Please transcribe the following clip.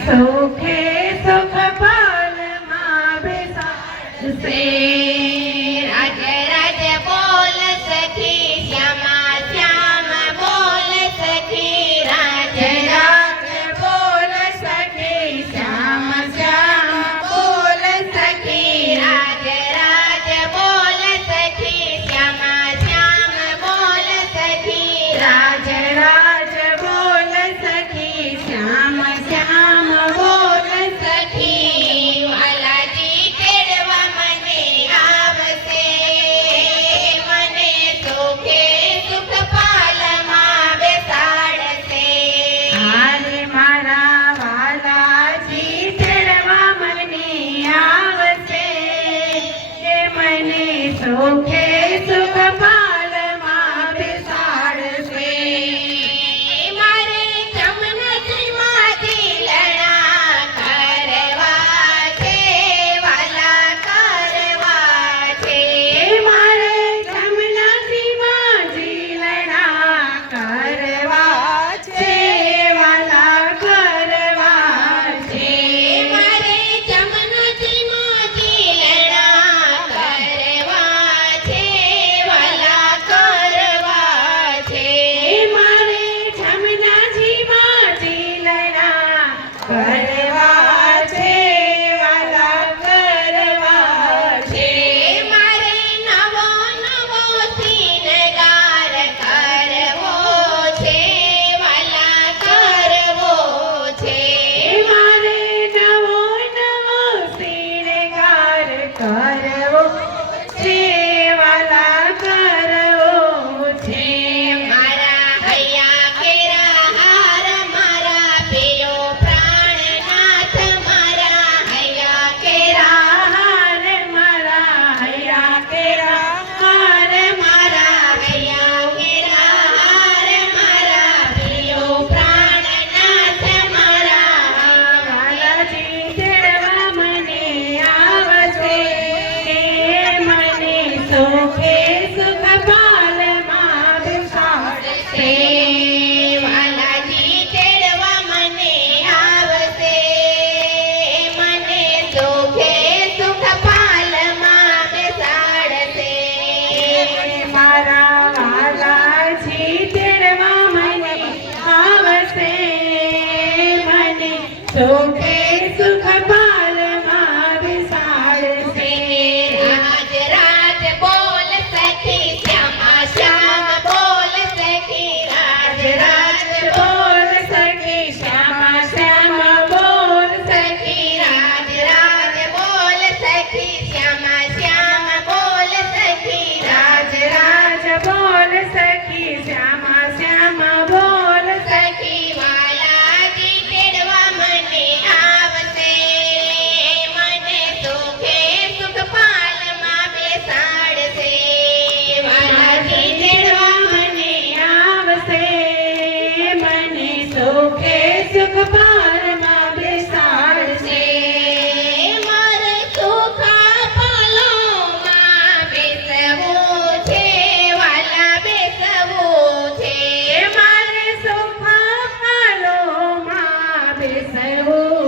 સુખે સુખ પાલમાં બેસાડશે રાજ રાજ બોલ સખી શ્યામા શ્યામ બોલ સખી રાજ રાજ બોલ સખી શ્યામ શ્યામ બોલ સખી રાજ રાજ બોલ સખી શ્યામા શ્યામ બોલ સખી રાજ રાજ બોલ સખી શ્યામ શ્યામ બોલ સખી વાલાજી તેડવા મને આવશે મને સુખે સુખ પાલમાં બેસાડશે હારે મારા વાલાજી તેડવા મને આવશે કે મને સુખે સુખ પાલમાં બેસાડશે મારે જમનગીમાં દિલણા કરવા છે વાલા કરવા છે મારે જમનાજીમાં જીલણા કરવા છે વાલા કરવા છે મારે જમનગીમાં દિલણા કરવા છે વાલા કરવા છે મારે જમનાજીમાં જીલણા કરવા છે વાલા કરવા છે મારે નવો નવો શિંગાર કરવો છે વાલા કરવો છે મારે નવો નવો શિંગાર કરવો છે વાલા કરવો છે મારા હૈયા કેરા હાર મારા પ્રિયો પ્રાણનાથ મારા હૈયા કેરા હાર મારા હૈયા કેરા હાર મારા હૈયા કેરા હાર મારા પ્રિયો પ્રાણનાથ મારા વાલાજી તેડવા મને આવશે કે મને સુખે સુખ પાલમાં બેસાડશે વાલાજી તેડવા મને આવશે મને સુખે સુખ પાલમાં બેસાડશે મારા વાલાજી તેડવા મને આવશે મને સુખે સુખ પાલમાં બેસાડશે રાજ રાજ બોલ સખી શ્યામા શ્યામ બોલ સખી રાજ રાજ બોલ સખી શ્યામા શ્યામા બોલ સખી રાજ રાજ બોલ સખી શ્યામા શ્યામ બોલ સખી રાજ રાજ બોલ સખી શ્યામા શ્યામા બોલ સખી વાલાજી તેડવા મને આવશે મને સુખે સુખ પાલમાં બેસાડશે વાલાજી તેડવા મને આવશે મને સુખે સુખ પાલમાં બેસાડશે મારે સુખા પાલોમાં બેસવું છે વાલા બેસવું છે મારે સુખ પાલોમાં બેસવું